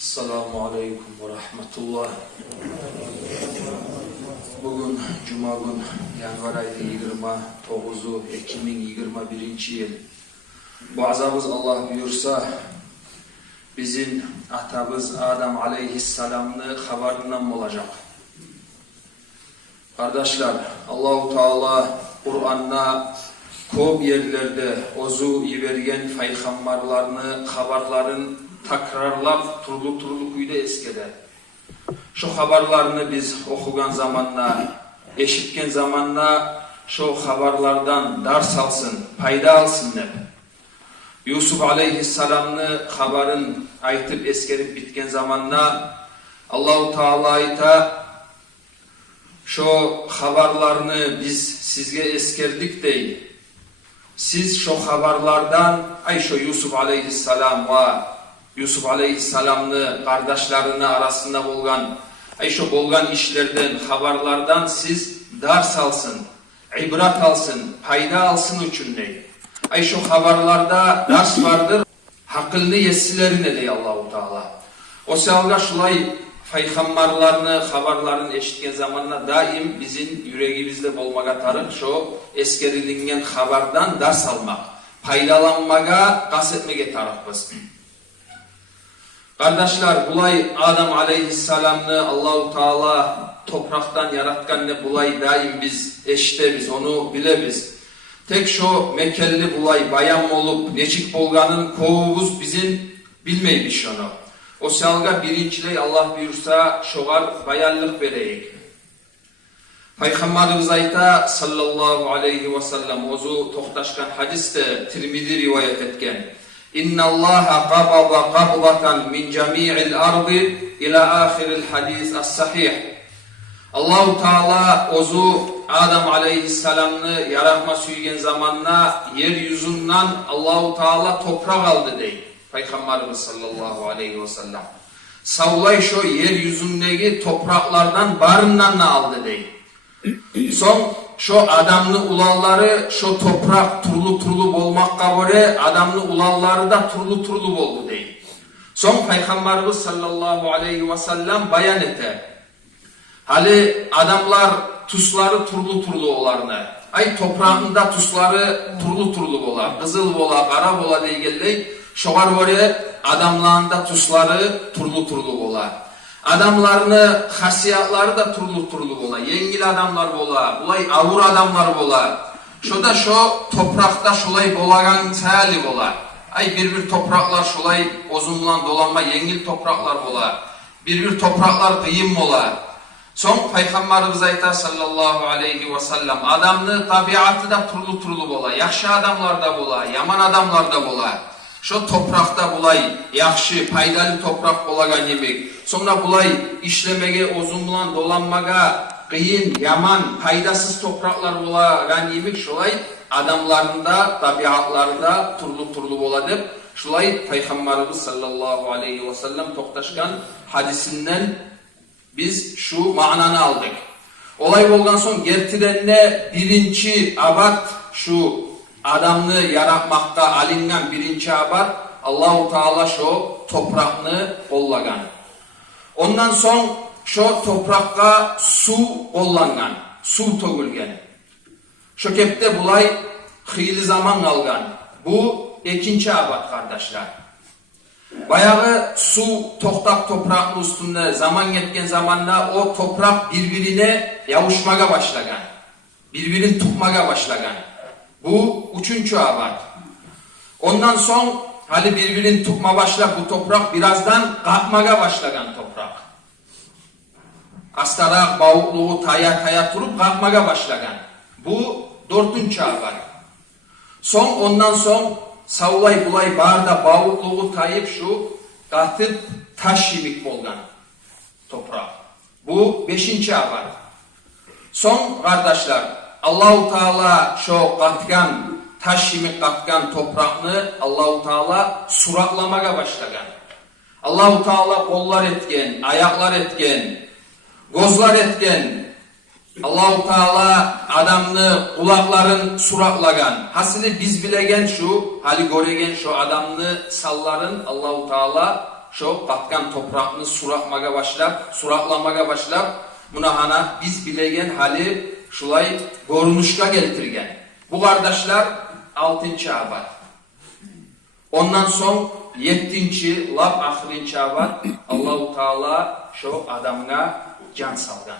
Assalamu alaikum ve rahmetullah. Bugün Cuma gün yanvar ayı 29'u 2021 yıl. Bu azabız Allah buyursa bizim atamız Adam aleyhisselam'ın haberından mı olacak? Kardeşler, Allahu Teala Kur'an'da ko'p yerlerde ozu ibergen peygamberlerini, haberlerin takrarlap turlu kuyda eskede. Şu haberlerini biz okugan zamanla, eşitken zamanla şu haberlerden ders alsın, payda alsın hep. Yusuf aleyhisselam'ın haberin aytıp eskerip bitken zamanla Allahu Teala ayta şu haberlerini biz sizge eskerdik değil. Siz şu haberlerden şu Yusuf aleyhisselam ve Yusuf aleyhisselam'ın kardeşlerinin arasında bolgan şu bolgan işlerden, haberlerden siz ders alsın, ibret alsın, payda alsın üçün değil. Şu haberlerde ders vardır, hakkını yesilerine dey Allahu Teala. O sebeple şulay peygamberlerini, haberlerini eşitken zamanla daim bizim yüreğimizde bolmaga tarık şu eskerilingen haberden ders almak, paydalanmaga, kastetmege tarıkpız. Kardeşler, bulay Adam aleyhisselam'ı Allahu Teala topraktan yaratkan ne bulay daim biz eşitemiz, onu bilebiz. Tek şu Mekkelli bulay bayan olup neçik bolganın kovubuz bizim bilmeymiş onu. O salga birinciley Allah buyursa şoğar bayanlık vereyik. Peygamberimiz ayta sallallahu aleyhi ve sellem ozu tohtaşkan hadiste Tirmizi rivayet etken. İnna Allaha qabada qabdatan min cami'il ardı ila ahiril hadis as-sahih. Allahu Teala ozu Adam aleyhisselam'ı yaratma süygen zamanla yeryüzünden Allahu Teala toprak aldı dey. Peygamberimiz sallallahu aleyhi ve sellem. Savlay şu yeryüzündeki topraklardan barından aldı dey. Son şu adamlı ulalları şu toprak turlu bolmakka göre adamlı ulalları da turlu boldu dey. Son Peygamberimiz sallallahu aleyhi ve sellem bayan ete. Hali adamlar tuzları turlu olarını. Toprağında tuzları turlu bola, kızıl bola, kara bola deygelley. Şoğar göre adamlarında tuzları turlu bola. Adamlarını, hasiyatları da turlu bola. Yengil adamlar bola, bulay avur adamlar bola. Şoda şu toprakta şolay bolagan sayali bola. Bir topraklar şolay ozunlan dolanma yengil topraklar bola. Bir topraklar kıyım bola. Son Peygamberimiz ayta sallallahu aleyhi ve sellem adamlı tabiatı da turlu bola. Yaxşı adamlar da bola, yaman adamlar da bola. Şu toprakta bulay yaxşı, paydalı toprak bolagan yemek. Sonra bulay işlemege, ozunlan dolanmaga, kıyın, yaman, paydasız topraklar bolagan yemek. Şolay adamlarında, tabiatlarında turlu boladıp. Şolay Peygamberimiz sallallahu aleyhi ve sellem toktaşkan hadisinden biz şu mananı aldık. Olay bolgan son gertirenine birinci abad şu adamını yaratmakta alingan birinci abad Allahu Teala şu toprakını kollagan. Ondan son şu toprakka su kollangan, su togulgen. Şu kepte bulay hıylı zaman algan. Bu ikinci abad kardeşler. Bayağı su toktak toprağın üstünde zaman yetken zamanla o toprak birbirine yavuşmaga başlagan. Birbirini tutmaga başlagan. Bu üçüncü abad. Ondan son hali birbirini tutma başla bu toprak birazdan kalkmaga başlagan toprak. Astarak bağıklığı taya turup kalkmaga başlagan. Bu dördüncü abad. Ondan son savlay bulay barda bağıklığı tayıp şu katıp taş yemik bolgan toprak. Bu beşinci abad. Son kardeşler Allahu Teala şu katkan taş yemik katkan toprağını Allahu Teala suratlamaga başlagan. Allahu Teala kollar etken, ayaklar etken, gözler etken. Allahu Teala adamını kulakların suratlagan. Hasili biz bilegen şu, hali göregen şu adamını salların Allahu Teala şu batkan toprağını suraklamaga başlap, buna hana biz bilegen hali şulay görünüşke geltirgen. Bu kardeşler 6. abad. Ondan son 7. lap ahrinci abad Allahu Teala şu adamına can salgan.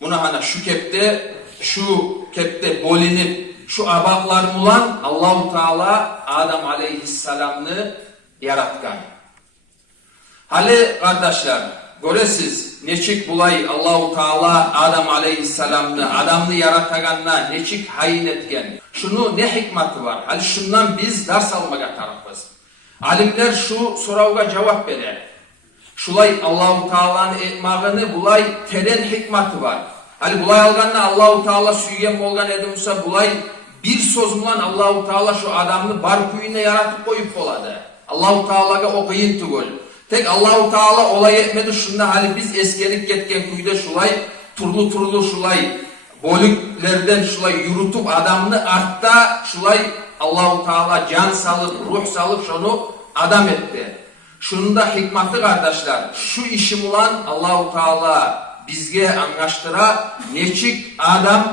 Buna hana şu kepte bolinip şu abaklar mulan Allahu Teala Adam aleyhisselamını yaratgan. Hali kardeşler, göresiz neçik bulay Allahu Teala Adam aleyhisselamını adamını yarataganna neçik hayin etken. Şunu ne hikmeti var? Hali şundan biz ders almaga tarafız. Alimler şu soruğa cevap verir. Şulay Allahu Teala'nın etmağını bulay teren hikmeti var. Hali bulay alganna Allahu Teala süygen bolgan edimse bulay bir sözümlen Allahu Teala şu adamını bar kuyuna yaratıp koyup oladı. Allahu Teala'ga o kıyın tugul. Tek Allahu Teala olay etmedi şunda hali biz eskelik ketken kuyda şulay turlu şulay bolüklerden şulay yürütüp adamını artta şulay Allahu Teala can salıp ruh salıp şunu adam etti. Şunun da hikmeti kardeşler şu işim ulan Allahu Teala bizge anlaştıra neçik adam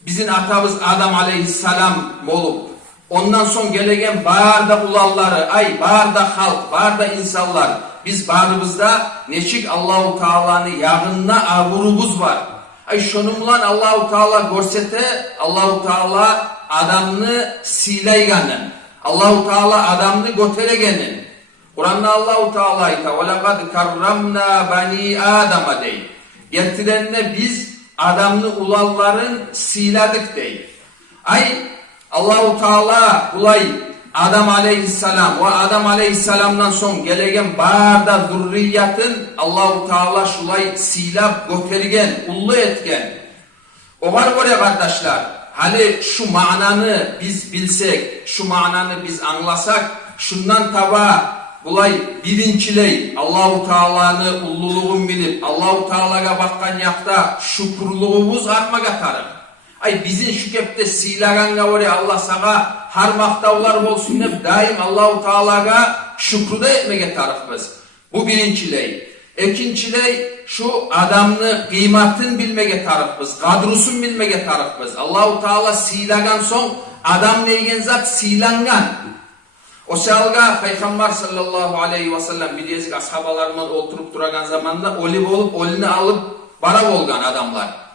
bizim atamız Adam aleyhisselam olup ondan son gelegen bağırda ulalları bağırda halk bağırda insanlar biz bağrımızda neçik Allahu Teala'nın yağınına avurubuz var. Şonumlan Allahu Teala görsete Allahu Teala adamını sileyganın. Allahu Teala adamını göteregenin. Kur'an'da Allahu Teala ite وَلَقَدْ كَرَّمْنَا بَنِي آدَمَ dey. Getirenle biz adamını ulalların siladık dey. Allahu Teala bulay Adam aleyhisselam ve Adam aleyhisselamdan son gelegen bağda zürriyatın Allahu Teala şulay silap götergen, ullu etken. O var böyle kardeşler. Hani şu mananı biz bilsek, şu mananı biz anlasak, şundan tava bulay birinciley Allahu Teala'nı ulluluğun bilip Allahu Teala'ga bakkan yakta şukurluğumuz artmaga tarım. Bizim şu kepte silaganga var ya Allah sana har maktavlar olsun hep daim Allahu Teala'ga şükrü de etmege tarafız. Bu birinciley. İkinciley şu adamını kıymatın bilmege tarafız. Kadrusun bilmege tarafız. Allahu Teala silagan son adam neygen zat silangan. O şalga Peygamber sallallahu aleyhi ve sellem biliyezik ashabalarından oturup duragan zamanda oli bolup olini alıp bara bolgan adamlar.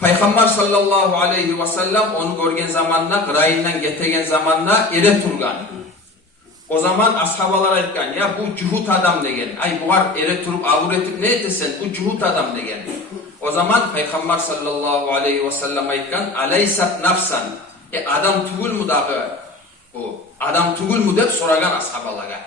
Peygamber sallallahu aleyhi ve sellem onu görgen zamanla kırayından getegen zamanla ere turgan. O zaman ashabalar aytkan ya bu cuhut adam degen. Bu var ere turup avur etip ne etesen bu cuhut adam degen. O zaman Peygamber sallallahu aleyhi ve sellem aytkan aleysat nafsan. Adam tugul mu dağı bu? Adam tugul mu dep soragan ashabalarga.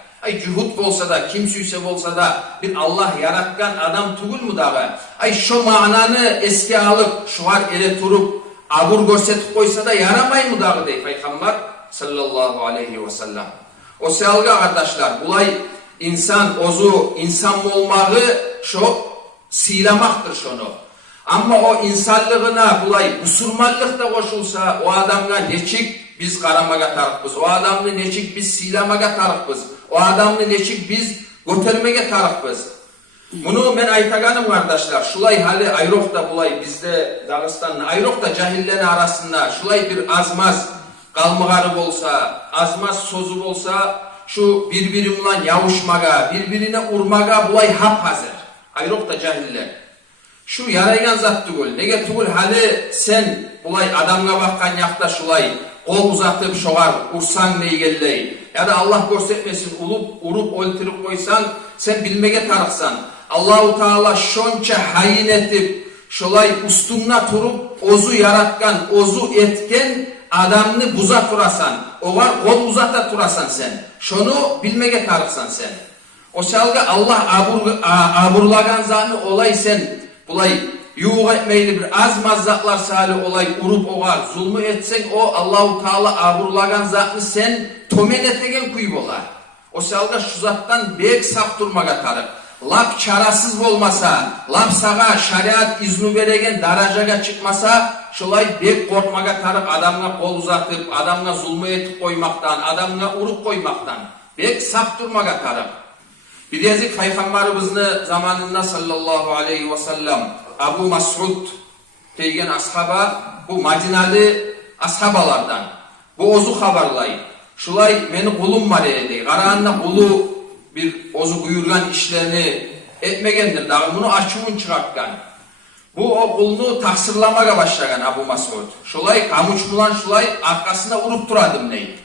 Cuhut bolsa da kim süyse bolsa da bir Allah yaratkan adam tugul mu dağı? Şu mananı eski alıp şu var ere turup avur görsetip koysa da yaramay mı dağı dey Peygamber sallallahu aleyhi ve sellem. O selga kardeşler bulay insan ozu insan olmağı şu silamaktır şunu. Ama o insanlığına bulay musulmanlık da koşulsa o adamga neçik biz karamaga tarafız. O adamı neçik biz silamaga tarafız. O adamı neçik biz götürmege tarafız. Bunu ben aytaganım kardeşler. Şulay hali ayrokta bulay bizde Dağıstan'ın ayrokta cahillerin arasında şulay bir azmaz kalmıgarı bolsa, azmaz sozu bolsa şu birbirimle yavuşmaga, birbirine urmaga bulay hap hazır. Ayrokta cahiller. Şu yaraygan zat tugul. Nege tugul hali sen bulay adamga bakkan yakta şulay kol uzatıp şoğar, ursan neygelley. Ya da Allah göstermesin urup oltirip koysan sen bilmege tarıksan. Allahu Teala şonça hayin etip şolay ustunna turup ozu yaratkan, ozu etken adamını buza turasan. O var kol uzata turasan sen. Şunu bilmege tarıksan sen. O şalga Allah aburlagan zanı olay sen bulay yuğ etmeyli bir az mazzaklar sali olay urup oğar zulmü etsen o Allahu Teala aburlagan zatını sen tomen etegen kuyu bolar. O şalga şu zattan bek saf durmaga tarık. Lap çarasız olmasa, lap sağa şariat izni veregen darajaga çıkmasa, şolay bek korkmaga tarık adamına kol uzatıp, adamına zulmü etip koymaktan, adamına urup koymaktan. bek sak durmaga tarap. Bilezik Peygamberimizni zamanında sallallahu aleyhi ve sellem Abu Mas'ud deygen ashaba, bu Madinali ashabalardan. Bu ozu habarlay. Şulay meni kulum var dedi. Qarağında kulu bir ozu buyurgan işlerini etmegendir. Dağı bunu açuğun çıkartkan. Bu o kulunu taksırlamaga başlagan Abu Mas'ud. Şulay kamuç bulan şulay arkasında urup duradım ney.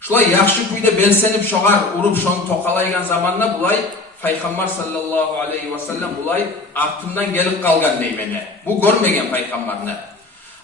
Şulay yaxşı kuyda belsenip şoğar urup şonu tokalaygan zamanla bulay Peygamber sallallahu aleyhi ve sellem bulay артından gelip kalgan ney mene. Bu görmegen Peygamberni.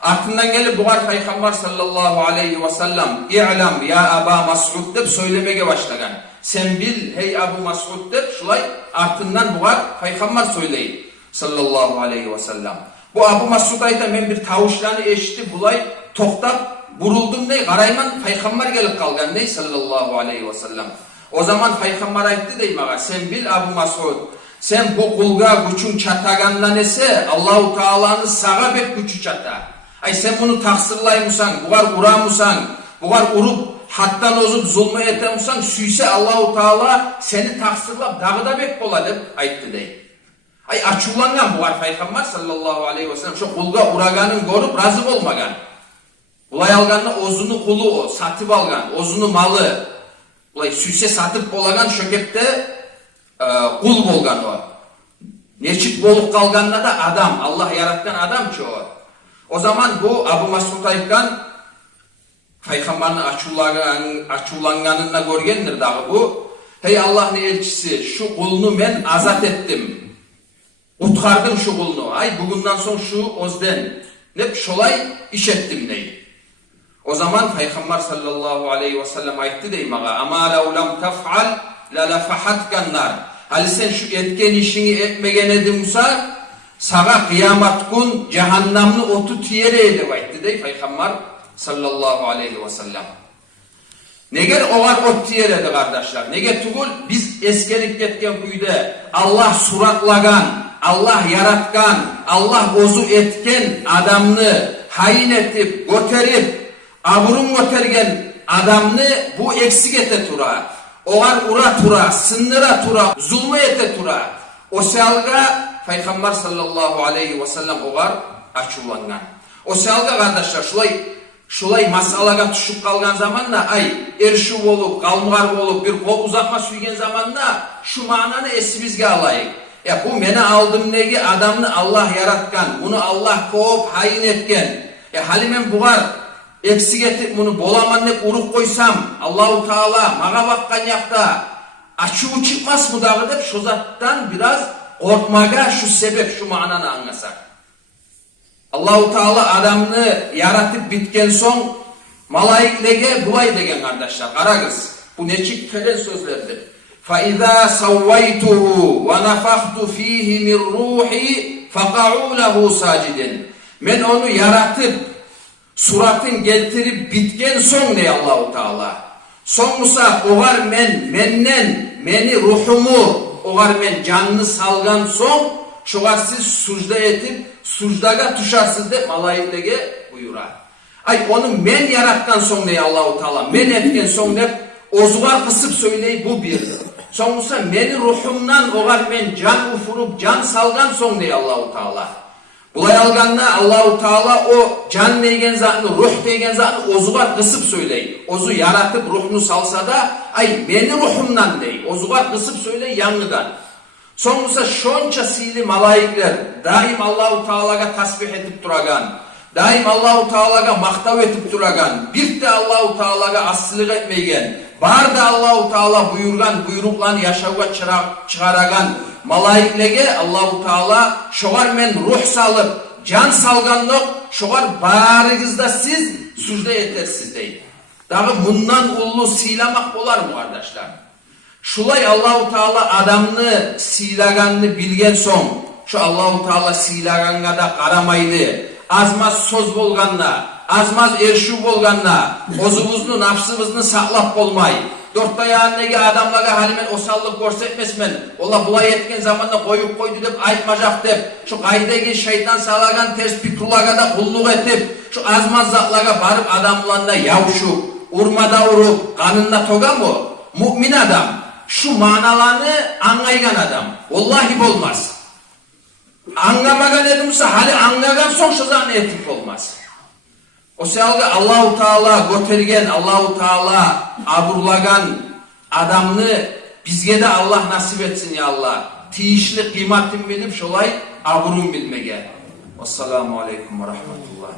Артından gelip buğar Peygamber sallallahu aleyhi ve sellem İ'lam ya Aba Mas'ud dep söylemege başlagan. Sen bil hey Abu Mas'ud dep şulay артından buğar Peygamber söyleyi sallallahu aleyhi ve sellem. Bu Abu Mas'ud ayta men bir tavuşlarını eşitti bulay toktap buruldum ney qarayman Peygamber gelip kalgan ney sallallahu aleyhi ve sellem. O zaman Peygamber aytdı dey mağa sen bil Abu Mas'ud sen bu kulga güçün çatagandan ese Allahu Teala'nı sağa bek güçü çata. Ay sen bunu taksırlaymusan, buğar uramusan, buğar urup hattan ozup zulmü etemusan süyse Allahu Teala seni taksırlap dağıda bek bola dep aytdı dey. Ay açulangan buğar Peygamber sallallahu aleyhi ve sellem şu kulga uraganın görüp razı olmagan. Bulay alganla ozunu kulu o, satıp algan, ozunu malı. Bulay süyse satıp bolagan şökepte kul bolgan o. Neçik bolup kalganla da adam, Allah yaratkan adam ki o. O zaman bu Abu Mas'ud aytkan Peygamberin açulanganına görgendir dağı bu. Hey Allah'ın elçisi şu kulunu men azat ettim. Utkardım şu kulunu. Ay bugünden son şu ozden. Nep şolay iş ettim ney. O zaman Peygamber sallallahu aleyhi ve sellem ayttı dey mağa. Ama la ulam taf'al la lafahatkan nar. Hali sen şu etken işini etmegen edin Musa, sağa kıyamet gün cehennamlı otu tiyere edip ayttı dey Peygamber sallallahu aleyhi ve sellem. Neger oğar ot tiyere edi kardeşler. Neger tugul biz eskerik ketken kuyda Allah suratlagan, Allah yaratkan, Allah ozu etken adamını hain etip, göterip, aburun götergen adamını bu eksik ete tura. Oğar ura tura, sınıra tura, zulmü ete tura. O salga Peygamber sallallahu aleyhi ve sellem oğar açulangan. O salga kardeşler şulay masalaga tuşup kalgan zamanla ay erşu olup, kalmıgar olup bir kol uzatma suygen zamanla şu mananı esibizge alayık. Ya bu mene aldım negi adamını Allah yaratkan, bunu Allah kovup hain etken. Ya halimen buğar eksik etip bunu bolaman hep urup koysam Allahu Teala mağa bakkan yakta açığı çıkmaz mı dağı dep şu zattan biraz korkmaga şu sebep şu mananı anlasak. Allahu Teala adamını yaratıp bitken son malayiklege bulay degen kardeşler. Karagız bu neçik kelen sözlerdir. فَاِذَا سَوَّيْتُهُ وَنَفَخْتُ ف۪يهِ مِنْ رُوحِي فَقَعُوا لَهُ سَاجِدٍ. Men onu yaratıp suratın getirip bitken son ne Allahu Teala. Son musa oğar mennen meni ruhumu oğar men canını salgan son şoğar siz sucda etip sucdaga tuşarsız de malayiklege buyura. Ay onu men yaratkan son ne Allahu Teala. Men etken son ne ozugar kısıp söyleyi bu bir. Son musa meni ruhumdan oğar men can ufurup can salgan son ne Allahu Teala. Bulay alganla Allahu Teala o can degen zatını, ruh degen zatını ozugar kısıp söyleyi. Ozu yaratıp ruhunu salsa da ay meni ruhumdan dey. Ozugar kısıp söyleyi yanlıdan. Sonrası şonça sili malayikler daim Allahu Teala'ga tasbih etip duragan. Daim Allahu Teala'ga maktav etip duragan. Bir de Allahu Teala'ga asılık etmeygen. Bar da Allahu Teala buyurgan buyruklarını yaşavga çıkaragan malayiklege Allahu Teala şoğar men ruh salıp can salganlık şoğar barınızda siz sucda yetersiz değil. Dağı bundan ullu silamak olar mı kardeşler? Şulay Allahu Teala adamını silaganını bilgen son şu Allahu Teala silaganga da karamaydı. Azmaz söz bolganla, azmaz erşu bolganla, ozumuzni, nafsımızını saklap bolmay. Dört ayağındaki adamlara halimen osallık görsetmesmen. Ola bulay etken zamanda koyup koydu dep aytmacak dep. Şu kaydaki şeytan salagan ters pikrulaga da kulluk etip. Şu azmaz zatlaga barıp adamlarına yavşup, urmada urup, kanında toga mı? mümin adam, şu manalarını anlaygan adam. Vallahi olmaz. Anlamagan edimse hali anlagan son şazan etip olmaz. O sebeple Allahu Teala götürgen, Allahu Teala aburlagan adamını bizge de Allah nasip etsin ya Allah. Tiyişli kıymetin bilip şolay aburun bilmege. Vesselamu aleyküm ve rahmetullah.